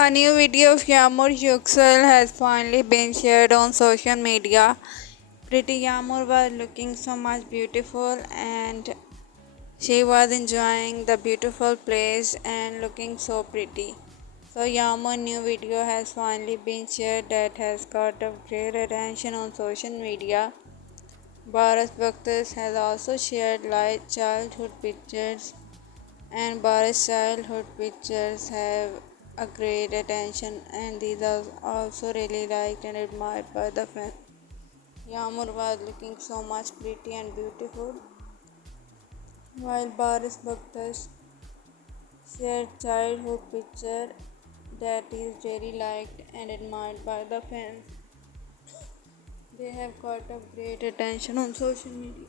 A new video of Yagmur Yuksel has finally been shared on social media. Pretty Yagmur was looking so much beautiful and she was enjoying the beautiful place and looking so pretty. So Yagmur's new video has finally been shared that has got a great attention on social media. Baris baktas has also shared light childhood pictures and Baris childhood pictures have a great attention and these are also really liked and admired by the fans. Yagmur was looking so much pretty and beautiful while Baris baktas shared childhood picture that is really liked and admired by the fans. They have got a great attention on social media.